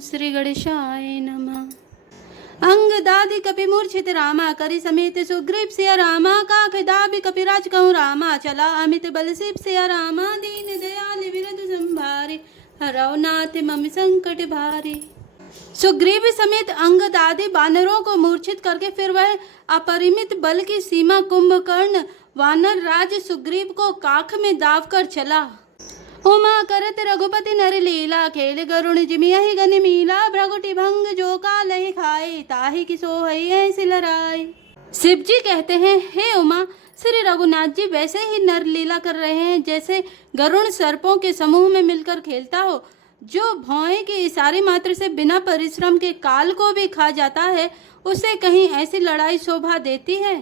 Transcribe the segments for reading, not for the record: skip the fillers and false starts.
श्री गणेशाय नमः। अंगदादि कपि मूर्छित रामा, करि समेत सुग्रीव सिया रामा, काख दाबि कपिराज कहूँ रामा, चला अमित बल सिप सिया रामा, दीन दयाल विरधु संभारे, हरौ नाथ मम संकट भारे। सुग्रीव समेत अंगद आदि बानरों को मूर्छित करके फिर वह अपरिमित बल की सीमा कुंभकर्ण वानर राज सुग्रीव को काख में दाव कर चला। उमा करत रघुपति नर लीला, खेल गरुण जिमियहि गनि मीला, भ्रगुटि भंग जो कालहि खाए, ताहि की सोहई ऐसी लड़ाई। शिव जी कहते हैं, हे उमा, श्री रघुनाथ जी वैसे ही नर लीला कर रहे हैं जैसे गरुण सर्पों के समूह में मिलकर खेलता हो। जो भौएं के इशारे मात्र से बिना परिश्रम के काल को भी खा जाता है, उसे कहीं ऐसी लड़ाई शोभा देती है।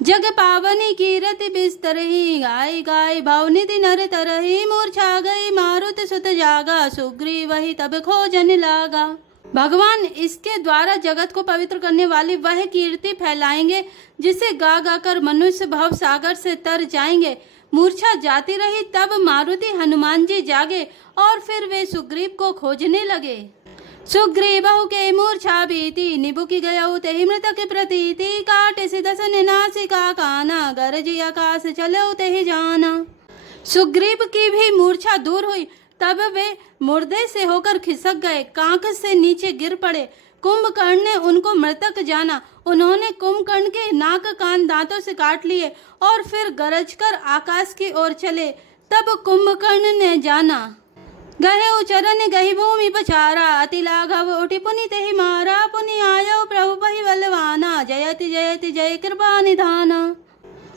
जग पावनी कीरति बिस्तरहि, गाय गाय भावनिधि नर तरहि, मूर्छा गई मारुत सुत जागा, सुग्रीव वही तब खोजन लागा। भगवान इसके द्वारा जगत को पवित्र करने वाली वह कीर्ति फैलाएंगे जिसे गा गा कर मनुष्य भव सागर से तर जाएंगे। मूर्छा जाती रही, तब मारुति हनुमान जी जागे और फिर वे सुग्रीव को खोजने लगे। सुग्रीवहु के मूर्छा बीती, निबुकि गयउ तेहि मृतक प्रतीति, काटे से दसन नासिका काना, गरजि आकाश चलउ तेहि जाना। सुग्रीव की भी मूर्छा दूर हुई, तब वे मुर्दे से होकर खिसक गए, कांख से नीचे गिर पड़े। कुंभकर्ण ने उनको मृतक जाना। उन्होंने कुंभकर्ण के नाक कान दांतों से काट लिए और फिर गरजकर आकाश की ओर चले। तब कुंभकर्ण ने जाना, गहे उचरन गही भूमि पछारा, अति लाघव उठि पुनि तेहि मारा, पुनि आयो प्रभु पहि बलवाना, जयति जयति जय कृपा निधाना।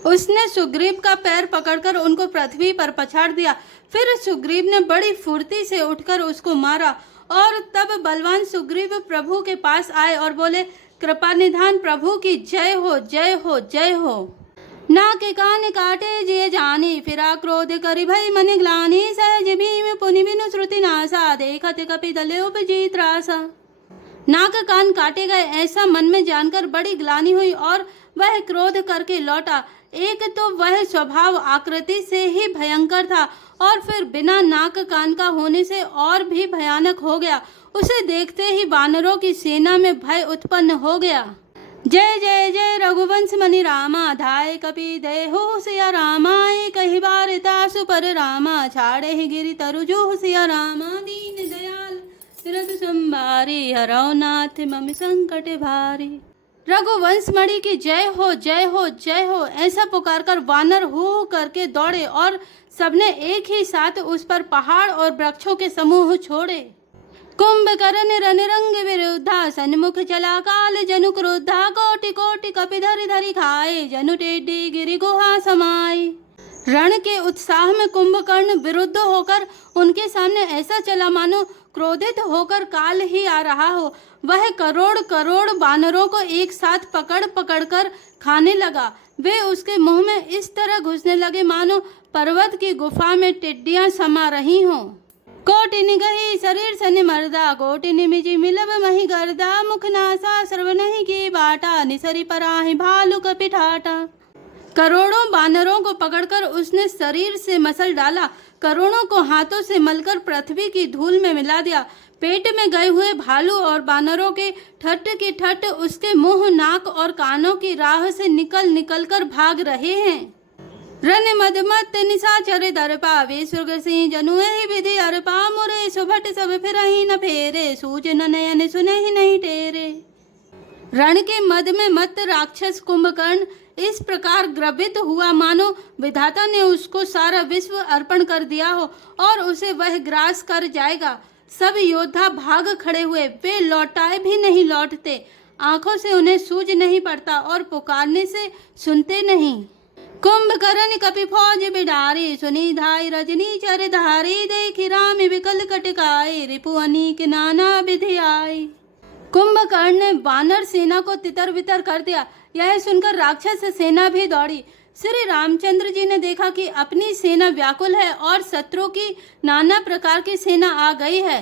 उसने सुग्रीव का पैर पकड़कर उनको पृथ्वी पर पछाड़ दिया। फिर सुग्रीव ने बड़ी फुर्ती से उठकर उसको मारा और तब बलवान सुग्रीव प्रभु के पास आए और बोले, कृपा निधान प्रभु की जय हो जय हो जय हो। नाके कान काटे जिय जानी, फिरा क्रोध करि भई मन ग्लानि, सहज भीम पुनि बिनु श्रुति नासा, देखत कपि दले उपजी त्रासा। नाक कान काटे गए ऐसा मन में जानकर बड़ी ग्लानि हुई और वह क्रोध करके लौटा। एक तो वह स्वभाव आकृति से ही भयंकर था और फिर बिना नाक कान का होने से और भी भयानक हो गया। उसे देखते ही वानरों की सेना में भय उत्पन्न हो गया। जय जय जय रघुवंश मणि रामा, धाय कपि देहु सिया रामा, कही बार तासु पर रामा, छाड़े ही गिरि तरुजु सिया रामा, दीन दयाल विरधु संभारे, हरौ नाथ मम संकट भारे। रघुवंश मणि की जय हो जय हो जय हो ऐसा पुकारकर वानर हो करके दौड़े और सबने एक ही साथ उस पर पहाड़ और वृक्षों के समूह छोड़े। कुंभकर्ण रन रंग विरुद्धा, सन्मुख चला काल जनु क्रोधा, कोटि कोटि कपि धरि धरि खाए, जनु टेढ़ी गिरि गुहा समाए। रण के उत्साह में कुंभकर्ण विरुद्ध होकर उनके सामने ऐसा चला मानो क्रोधित होकर काल ही आ रहा हो। वह करोड़ करोड़ वानरों को एक साथ पकड़ पकड़ कर खाने लगा। वे उसके मुंह में इस तरह घुसने लगे मानो पर्वत की गुफा में टिड्डियां समा रही हों। कोटि निगही शरीर सन मर्दा, कोटि निमिजी मिलब मही गर्दा, मुख नासा सर्व नहीं की बाटा, निसरी पराहि भालू कपि ठाटा। करोड़ों बानरों को पकड़कर उसने शरीर से मसल डाला, करोड़ों को हाथों से मलकर पृथ्वी की धूल में मिला दिया। पेट में गए हुए भालू और बानरों के ठट की ठट उसके मुंह नाक और कानों की राह से निकल निकल कर भाग रहे हैं। रन मदमत निशाचर दर्पा, वे सुर्ग सिंह जनु एहि विधि अर्पा, मुरे सुभट सब फिरहि न फेरे, सूझ न नयन सुनहि नहीं टेरे। रण के मद में मत राक्षस कुंभकर्ण इस प्रकार ग्रभित हुआ मानो विधाता ने उसको सारा विश्व अर्पण कर दिया हो और उसे वह ग्रास कर जाएगा। सब योद्धा भाग खड़े हुए, वे लौटाए भी नहीं लौटते, आंखों से उन्हें सूझ नहीं पड़ता और पुकारने से सुनते नहीं। कुंभकर्ण कपि फौज बिडारी, सुनी धाई रजनी चर धारी, देखी राम विकल कटकाए, रिपु अनीक नाना विधि आई। कुंभकर्ण ने वानर सेना को तितर बितर कर दिया। यह सुनकर राक्षस सेना भी दौड़ी। श्री रामचंद्र जी ने देखा कि अपनी सेना व्याकुल है और शत्रु की नाना प्रकार की सेना आ गई है।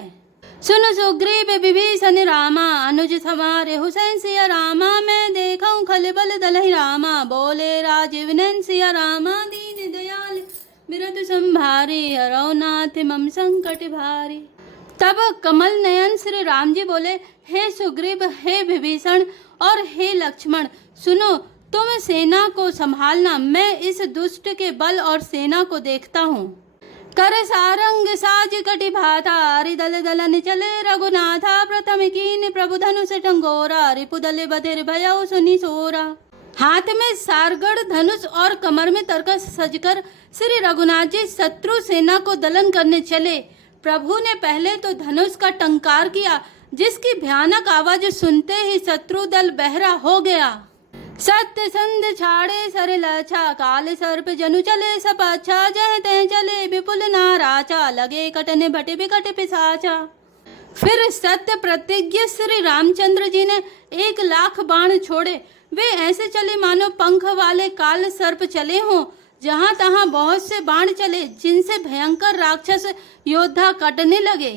सुन सुग्रीव विभीषण रामा, अनुज समारे हुसैन सिया रामा, मैं देखूं खलबल दलहि रामा, बोले राजीव नैन सिया रामा, दीन दयाल विरधु संभारे, हरौ नाथ मम संकट भारे। तब कमल नयन श्री राम जी बोले, हे सुग्रीव, हे विभीषण और हे लक्ष्मण, सुनो, तुम सेना को संभालना, मैं इस दुष्ट के बल और सेना को देखता हूँ। कर सारंग साज कटि भाता, हरिदल दलन चले रघुनाथा, प्रथम कीन प्रभु धनुष टंगोरा, रिपुदल बधिर भयउ सुनि सोरा। हाथ में सारगढ़ धनुष और कमर में तरकस सजकर श्री रघुनाथ जी शत्रु सेना को दलन करने चले। प्रभु ने पहले तो धनुष का टंकार किया, जिसकी भयानक आवाज सुनते ही शत्रु दल बहरा हो गया। सत्य संध छाड़े सर लछा, काल सर्प जनु चले सपाछा, जह तह चले विपुल नाराचा, लगे कटने भटे बिकट पिसाचा। फिर सत्य प्रतिज्ञ श्री रामचंद्र जी ने 1,00,000 बाण छोड़े। वे ऐसे चले मानो पंख वाले काल सर्प चले हों। जहां तहां बहुत से बाण चले, जिनसे भयंकर राक्षस योद्धा कटने लगे।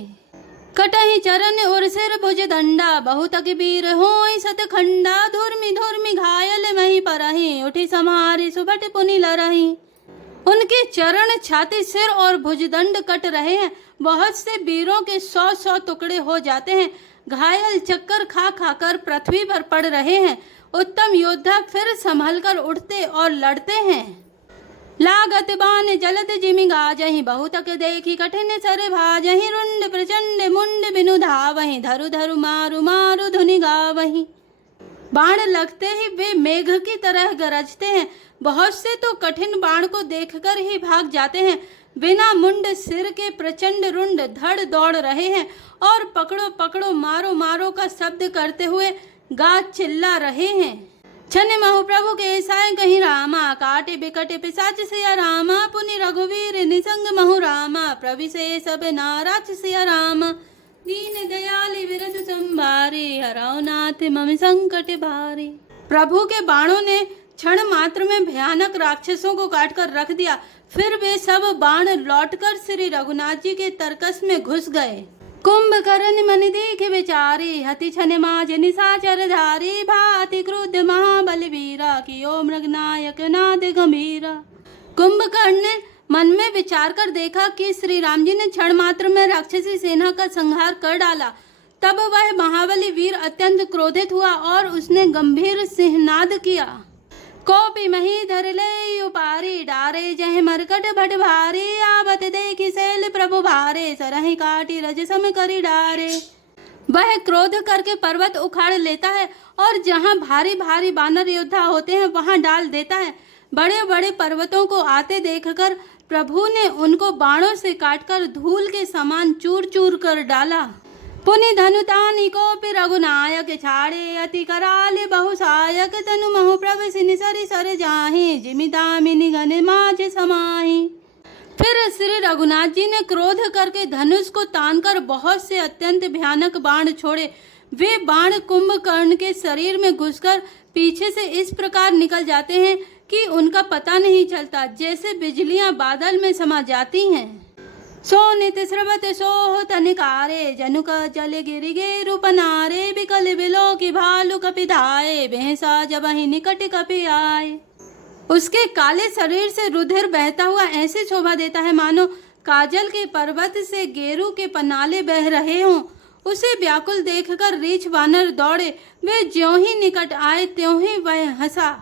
कटहि चरण और सिर भुज दंडा, बहुत वीर होई सतखंडा, धुर्मि धुर्मि घायल मही परहि, उठी समारी सुभट पुनि लरहि। उनके चरण, छाती, सिर और भुजदंड कट रहे हैं। बहुत से वीरों के 100-100 टुकड़े हो जाते हैं। घायल चक्कर खा खाकर पृथ्वी पर पड़ रहे हैं। उत्तम योद्धा फिर संभल कर उठते और लड़ते हैं। लागत बान जलत जिमि गाजहि, बहुतक देखी कठिन सर भाजहि, रुंड प्रचंड मुंड बिनु धावहि, धरु धरु मारु मारु धुनि गावहि। बाण लगते ही वे मेघ की तरह गरजते हैं। बहुत से तो कठिन बाण को देखकर ही भाग जाते हैं। बिना मुंड सिर के प्रचंड रुंड धड़ दौड़ रहे हैं और पकड़ो पकड़ो मारो मारो का शब्द करते हुए गा चिल्ला रहे हैं। छन महु प्रभु के साय कहीं रामा, काटे बिकटे पिसाच सिया रामा, पुनि रघुवीर निसंग महु रामा, प्रभु से सब नाराज सिया रामा। दीन दयाल विरध संभारे, हराओ नाथ मम संकट भारे। प्रभु के बाणों ने क्षण मात्र में भयानक राक्षसों को काटकर रख दिया। फिर वे सब बाण लौटकर श्री रघुनाथ जी के तरकस में घुस गए। कुंभकर्ण मन देख विचारे, हति छन माज निशाचर धारी, भाति क्रुद्ध महाबलवीरा, कियो मृगनायक नाद गंभीरा। कुंभकर्ण ने मन में विचार कर देखा कि श्री राम जी ने क्षण मात्र में राक्षसी सेना का संहार कर डाला। तब वह महाबली वीर अत्यंत क्रोधित हुआ और उसने गंभीर सिंहनाद किया। कोपी मही धर ले उपारी, डारे जह मरकट भट भारी, आवत देखी शैल प्रभु भारे, सरहि काटी रज सम करी डारे। वह क्रोध करके पर्वत उखाड़ लेता है और जहाँ भारी भारी बानर योद्धा होते हैं वहां डाल देता है। बड़े बड़े पर्वतों को आते देखकर प्रभु ने उनको बाणों से काटकर धूल के समान चूर चूर कर डाला। पुनि धनुतानि कोपि रघुनायक, छाड़े अति कराल बहुसायक, तनु महु प्रभु सिनि सरि सर जाहि, जिमि दामिनी घन माझ समाहि। फिर श्री रघुनाथ जी ने क्रोध करके धनुष को तानकर बहुत से अत्यंत भयानक बाण छोड़े। वे बाण कुंभकर्ण के शरीर में घुसकर पीछे से इस प्रकार निकल जाते हैं कि उनका पता नहीं चलता, जैसे बिजलियां बादल में समा जाती हैं। सोनित स्रवत सोह तनिकारे, जनुक जल गिरि गेरु पनारे, बिकल बिलो की भालु कपि धाये, भैंसा जब ही निकट कपि आए। उसके काले शरीर से रुधिर बहता हुआ ऐसे शोभा देता है मानो काजल के पर्वत से गेरू के पनाले बह रहे हों। उसे व्याकुल देखकर रीछ वानर दौड़े। वे ज्यों ही निकट आए त्यों ही वह हंसा।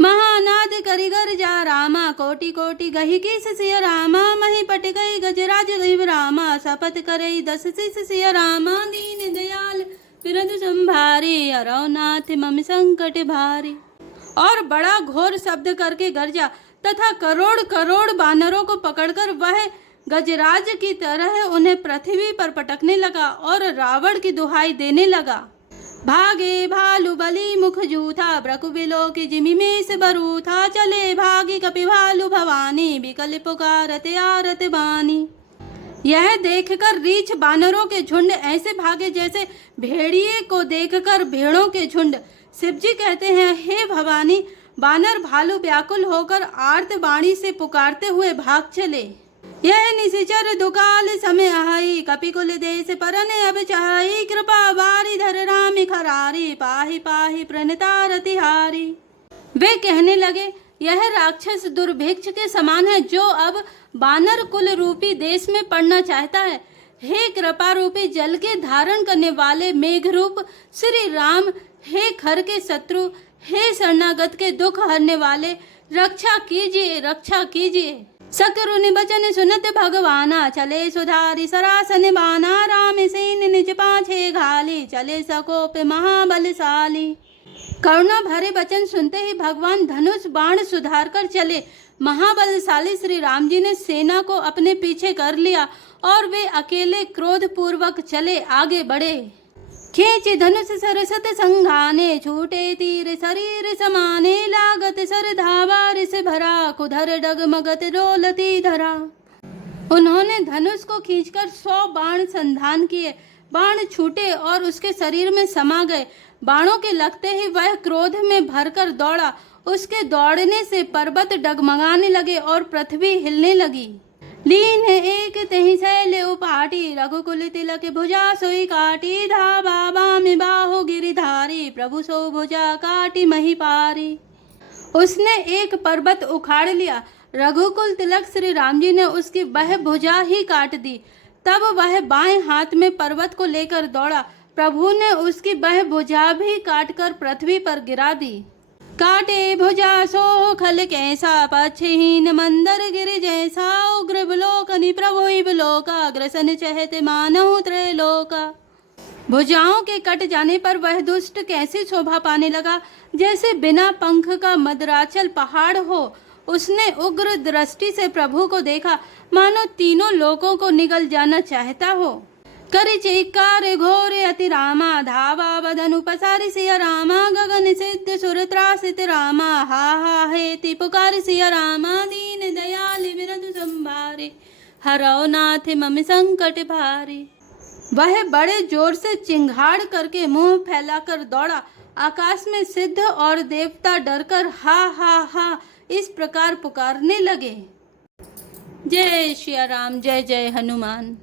महानाद करिगर जा रामा, कोटि कोटि गही किस सिया रामा, मही पट गई गजराज गईव रामा, शपथ करई 10 शिष सिया रामा, दीन दयाल विरध संभारे, हरौ नाथ मम संकट भारे। और बड़ा घोर शब्द करके गरजा तथा करोड़ करोड़ बानरों को पकड़कर वह गजराज की तरह उन्हें पृथ्वी पर पटकने लगा और रावण की दुहाई देने लगा। भागे भालू बली मुख जूथा, ब्रकुबिलो की जिमी में से बरूथा, चले भागी कपि भालू भवानी, बिकल पुकारत आरत बानी। यह देखकर रीछ बानरों के झुंड ऐसे भागे जैसे भेड़िए को देखकर भेड़ों के झुंड। शिवजी कहते हैं, हे भवानी, बानर भालू व्याकुल होकर आर्त वाणी से पुकारते हुए भाग चले। यह निशिचर दुकाल समय आई, कपिकुल देश परने अब चाही, कृपा बारी धर राम खरारी, पाही पाही प्रणता रतिहारी। वे कहने लगे, यह राक्षस दुर्भिक्ष के समान है जो अब बानर कुल रूपी देश में पड़ना चाहता है। हे कृपा रूपी जल के धारण करने वाले मेघ रूप श्री राम, हे खर के शत्रु, हे शरणागत के दुख हरने वाले, रक्षा कीजिए, रक्षा कीजिए। सकरुनि बचन सुनत भगवाना, चले सुधारी सरासन बाना, राम सेन निज पाछे घाली, चले सकोप महाबलशाली। करुणा भरे वचन सुनते ही भगवान धनुष बाण सुधार कर चले। महाबलशाली श्री राम जी ने सेना को अपने पीछे कर लिया और वे अकेले क्रोध पूर्वक चले आगे बढ़े। खींच धनुष सरसत संघाने, छूटे तीर शरीर समाने, लागत सर धावा रिस भरा, कुधर डगमगत डोलती धरा। उन्होंने धनुष को खींचकर 100 बाण संधान किए। बाण छूटे और उसके शरीर में समा गए। बाणों के लगते ही वह क्रोध में भरकर दौड़ा। उसके दौड़ने से पर्वत डगमगाने लगे और पृथ्वी हिलने लगी। लीन एक तहि शैल उपाटी, रघुकुल तिलक भुजा सोई काटी, धावा बाम बाहु गिरिधारी, प्रभु सो भुजा काटी मही पारी। उसने एक पर्वत उखाड़ लिया। रघुकुल तिलक श्री राम जी ने उसकी वह भुजा ही काट दी। तब वह बाएं हाथ में पर्वत को लेकर दौड़ा। प्रभु ने उसकी वह भुजा भी काटकर पृथ्वी पर गिरा दी। काटे भुजा सो खल कैसा, पक्षहीन मंदर गिर जैसा, उग्र बिलोकनि प्रभु बिलोका, ग्रसन चहत मानव त्रैलोका। भुजाओं के कट जाने पर वह दुष्ट कैसी शोभा पाने लगा, जैसे बिना पंख का मदराचल पहाड़ हो। उसने उग्र दृष्टि से प्रभु को देखा, मानो तीनों लोकों को निगल जाना चाहता हो। करि चिक्कार घोर अति रामा, धावा बदन पसारि सिया रामा, गगन सिद्ध सुर त्रासित रामा, हा हा हेति पुकार सिया रामा, दीन दयाल विरधु संभारे, हरौ नाथ मम संकट भारे। वह बड़े जोर से चिंगाड़ करके मुंह फैलाकर दौड़ा। आकाश में सिद्ध और देवता डरकर हा हा हा इस प्रकार पुकारने लगे। जय श्री राम, जय जय हनुमान।